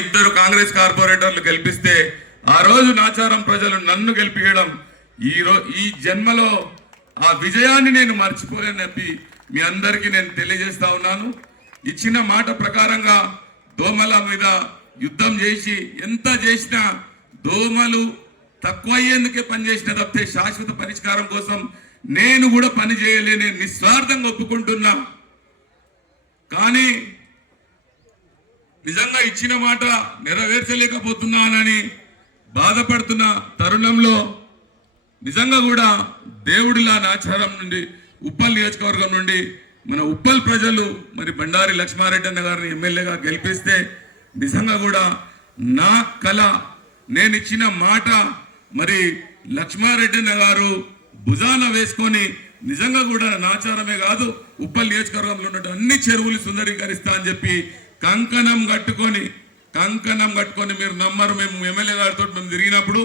ఇద్దరు కాంగ్రెస్ కార్పొరేటర్లు గెలిపిస్తే ఆ రోజు నాచారం ప్రజలు నన్ను గెలిపించడం ఈ జన్మలో ఆ విజయాన్ని నేను మర్చిపోలేని చెప్పి మీ అందరికీ నేను తెలియజేస్తా ఉన్నాను. ఇచ్చిన మాట ప్రకారంగా దోమల మీద యుద్ధం చేసి ఎంత చేసినా దోమలు తక్కువ అయ్యేందుకే పనిచేసిన తప్పితే శాశ్వత పరిష్కారం కోసం నేను కూడా పని చేయలేని నిస్వార్థంగా ఒప్పుకుంటున్నా. కానీ నిజంగా ఇచ్చిన మాట నెరవేర్చలేకపోతున్నానని బాధపడుతున్న తరుణంలో నిజంగా కూడా దేవుడిలా నాచారం నుండి ఉప్పల్ నియోజకవర్గం నుండి మన ఉప్పల్ ప్రజలు మరి బండారి లక్ష్మారెడ్డి అన్న గారిని ఎమ్మెల్యేగా గెలిపిస్తే నిజంగా కూడా నా కళ నేను ఇచ్చిన మాట మరి లక్ష్మారెడ్డి అన్న గారు భుజాన వేసుకొని నిజంగా కూడా నాచారమే కాదు ఉప్పల్ నియోజకవర్గంలో ఉన్న అన్ని చెరువులు సుందరీకరిస్తా అని చెప్పి కంకణం కట్టుకొని మీరు నమ్మరు, మేము ఎమ్మెల్యే గారితో మేము తిరిగినప్పుడు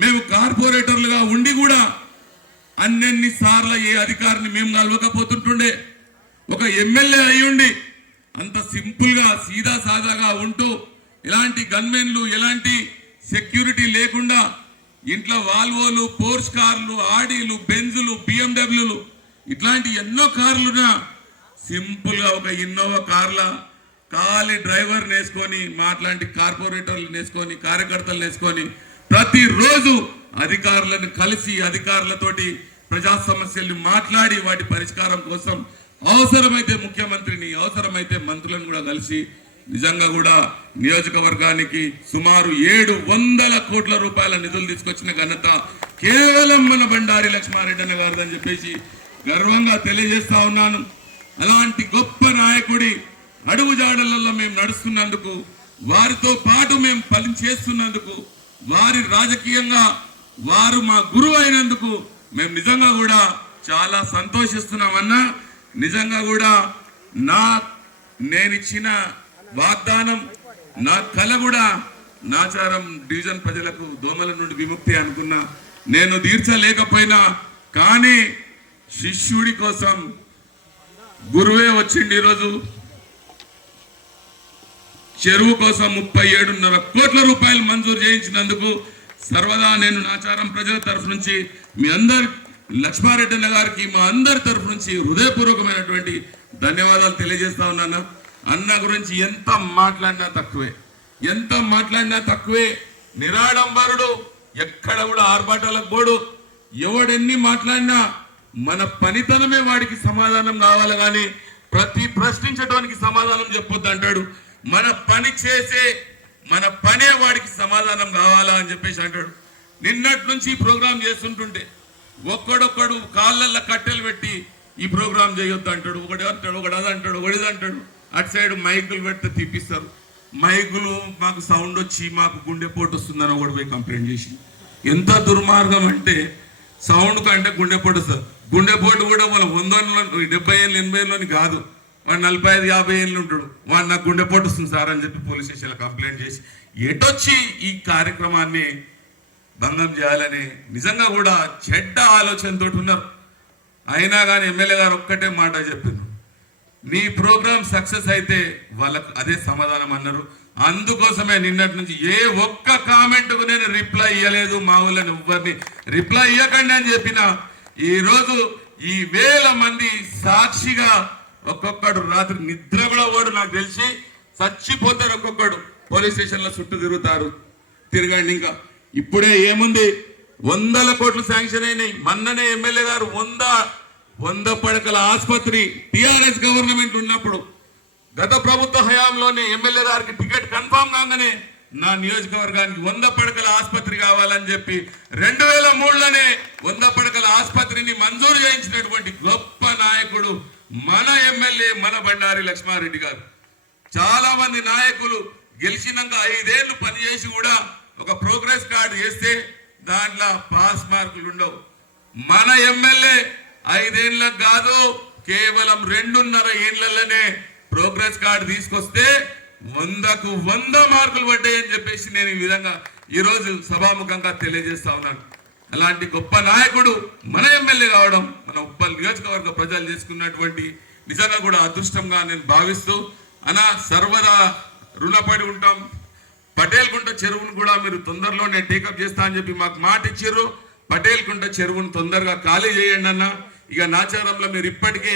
మేము కార్పొరేటర్లుగా ఉండి కూడా అన్ని సార్లు ఏ అధికారిని మేము కలవకపోతుంటుండే. ఒక ఎమ్మెల్యే అయ్యుండి అంత సింపుల్గా సీదా సాదాగా ఉంటూ ఎలాంటి గన్మెన్లు ఎలాంటి సెక్యూరిటీ లేకుండా ఇంట్లో వాల్వోలు పోర్స్ కార్లు ఆడీలు బెంజులు బిఎండబ్ల్యూలు ఇట్లాంటి ఎన్నో కార్లున్నా సింపుల్గా ఒక ఇన్నోవా కార్ల ఖాళీ డ్రైవర్ వేసుకొని మాట్లాంటి కార్పొరేటర్లు వేసుకొని కార్యకర్తలు వేసుకొని ప్రతిరోజు అధికారులను కలిసి అధికారులతోటి ప్రజా సమస్యల్ని మాట్లాడి వాటి పరిష్కారం కోసం అవసరమైతే ముఖ్యమంత్రిని అవసరమైతే మంత్రులను కూడా కలిసి నిజంగా కూడా నియోజకవర్గానికి సుమారు 700 కోట్ల రూపాయల నిధులు తీసుకొచ్చిన ఘనత కేవలం మన బండారి లక్ష్మారెడ్డి అన్న గారిదని చెప్పేసి గర్వంగా తెలియజేస్తా ఉన్నాను. అలాంటి గొప్ప నాయకుడి అడుగుజాడలలో మేము నడుస్తున్నందుకు, వారితో పాటు మేము పని చేస్తున్నందుకు, వారి రాజకీయంగా వారు మా గురువు అయినందుకు మేము నిజంగా కూడా చాలా సంతోషిస్తున్నామన్నా. నిజంగా కూడా నేనిచ్చిన వాగ్దానం నా కళ కూడా నాచారం డివిజన్ ప్రజలకు దోమల నుండి విముక్తి అనుకున్నా. నేను తీర్చలేకపోయినా కానీ శిష్యుడి కోసం గురువే వచ్చింది. ఈరోజు చెరువు కోసం 37.5 కోట్ల రూపాయలు మంజూరు చేయించినందుకు సర్వదా నేను నాచారం ప్రజల తరఫు నుంచి మీ అందరి లక్ష్మారెడ్డి అన్న గారికి మా అందరి తరఫు నుంచి హృదయపూర్వకమైనటువంటి ధన్యవాదాలు తెలియజేస్తా ఉన్నాను. అన్న గురించి ఎంత మాట్లాడినా తక్కువే. నిరాడంబరుడు, ఎక్కడ కూడా ఆర్భాటాలకు పోడు. ఎవడెన్ని మాట్లాడినా మన పనితనమే వాడికి సమాధానం కావాలి కానీ ప్రతి ప్రశ్నించడానికి సమాధానం చెప్పొద్దు అంటాడు. మన పనే వాడికి సమాధానం కావాలా అని చెప్పేసి అంటాడు. నిన్నటి నుంచి ప్రోగ్రాం చేస్తుంటుంటే ఒక్కడొక్కడు కాళ్ళల్లో కట్టెలు పెట్టి ఈ ప్రోగ్రాం చేయొద్దు అంటాడు. ఒకటి అదంటాడు. అటు సైడ్ మైకులు పెడితే తీపిస్తారు. మైకులు మాకు సౌండ్ వచ్చి మాకు గుండెపోటు వస్తుందని ఒకటి పోయి కంప్లైంట్ చేసి, ఎంత దుర్మార్గం అంటే సౌండ్ కంటే గుండెపోటు వస్తుంది. గుండెపోటు కూడా వాళ్ళ 100 70 ఏళ్ళు 80 ఏళ్ళని కాదు, వాడు 45 50 ఏళ్ళు ఉంటాడు. వాడు నాకు గుండెపోటు వస్తుంది సార్ అని చెప్పి పోలీస్ స్టేషన్లో కంప్లైంట్ చేసి ఎటొచ్చి ఈ కార్యక్రమాన్ని భంగం చేయాలని నిజంగా కూడా చెడ్డ ఆలోచనతో ఉన్నారు. అయినా కానీ ఎమ్మెల్యే గారు ఒక్కటే మాట చెప్పారు, నీ ప్రోగ్రామ్ సక్సెస్ అయితే వాళ్ళకు అదే సమాధానం అన్నారు. అందుకోసమే నిన్నటి నుంచి ఏ ఒక్క కామెంట్కు నేను రిప్లై ఇవ్వలేదు. మా ఊళ్ళని ఎవ్వరిని రిప్లై ఇవ్వకండి అని చెప్పిన ఈరోజు ఈ 1000 మంది సాక్షిగా ఒక్కొక్కడు రాత్రి నిద్ర కూడా ఓడు నాకు తెలిసి చచ్చిపోతారు. ఒక్కొక్కడు పోలీస్ స్టేషన్లో చుట్టూ తిరగండి. ఇంకా ఇప్పుడే ఏముంది, 100 కోట్లు శాంక్షన్ అయినాయి. మొన్ననే ఎమ్మెల్యే గారు 100 పడకల ఆసుపత్రి టిఆర్ఎస్ గవర్నమెంట్ ఉన్నప్పుడు గత ప్రభుత్వ హయాంలోనే ఎమ్మెల్యే గారికి టికెట్ కన్ఫామ్ కాగానే నా నియోజకవర్గానికి 100 పడకల ఆసుపత్రి కావాలని చెప్పి 2003లోనే 100 పడకల ఆసుపత్రిని మంజూరు చేయించినటువంటి గొప్ప నాయకుడు మన ఎమ్మెల్యే మన బండారి లక్ష్మారెడ్డి గారు. చాలా మంది నాయకులు గెలిచినాక 5 ఏళ్ళు పనిచేసి కూడా ఒక ప్రోగ్రెస్ కార్డు చేస్తే దాంట్లో పాస్ మార్కులు ఉండవు. మన ఎమ్మెల్యే 5 ఏళ్ళకు కాదు, కేవలం 2.5 ఏళ్లలోనే ప్రోగ్రెస్ కార్డు తీసుకొస్తే 100కు 100 మార్కులు పడ్డాయని చెప్పేసి నేను ఈ విధంగా ఈరోజు సభాముఖంగా తెలియజేస్తా ఉన్నాను. అలాంటి గొప్ప నాయకుడు మన ఎమ్మెల్యే కావడం మన ఉప్పల్ నియోజకవర్గ ప్రజలు చేసుకున్నటువంటి నిజంగా కూడా అదృష్టంగా నేను భావిస్తూ సర్వదా రుణపడి ఉంటాం. పటేల్ కుంట చెరువును కూడా మీరు తొందరలోనే టేకప్ చేస్తా అని చెప్పి మాకు మాట ఇచ్చారు. పటేల్ కుంట చెరువును తొందరగా ఖాళీ చేయండి అన్న. ఇక నాచారంలో మీరు ఇప్పటికే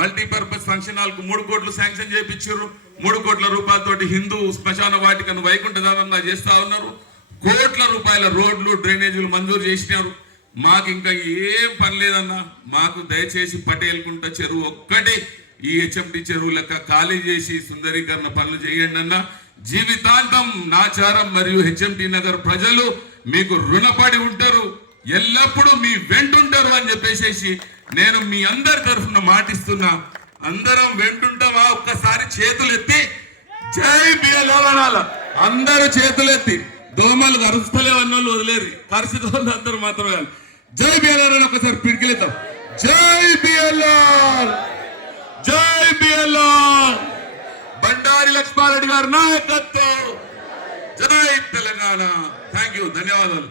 మల్టీపర్పస్ ఫంక్షన్ హాల్ కు 3 కోట్లు శాంక్షన్ చేయించారు. 3 కోట్ల రూపాయలతోటి హిందూ శ్మశాన వాటికను వైకుంఠధామంగా చేస్తా ఉన్నారు. కోట్ల రూపాయల రోడ్లు డ్రైనేజీలు మంజూరు చేసినారు. మాకు ఇంకా ఏం పని లేదన్నా. మాకు దయచేసి పటేల్ కుంట చెరువు ఒక్కటే ఈ హెచ్ఎండి చెరువు లెక్క ఖాళీ చేసి సుందరీకరణ పనులు చేయండి అన్న. జీవితాంతం నాచారం మరియు హెచ్ఎండి నగర్ ప్రజలు మీకు రుణపడి ఉంటారు, ఎల్లప్పుడూ మీ వెంటుంటారు అని చెప్పేసి నేను మీ అందరి తరఫున మాటిస్తున్నా. అందరం వెంటుంటావా? ఒక్కసారి చేతులు ఎత్తి జై బిఎల్ఆర్ అనాల. అందరూ చేతులు ఎత్తి. దోమలు కరుస్తలేవన్నోళ్ళు వదిలేరు, కరిసిదోళ్ళు అందరూ మాత్రమే. జై బిఎల్ఆర్ అని ఒకసారి పిడికిలేతాం. జై బిఎల్ఆర్, జై బిఎల్ఆర్. బండారి లక్ష్మారెడ్డి గారి నాయకత్వం. జై తెలంగాణ. థ్యాంక్ యూ, ధన్యవాదాలు.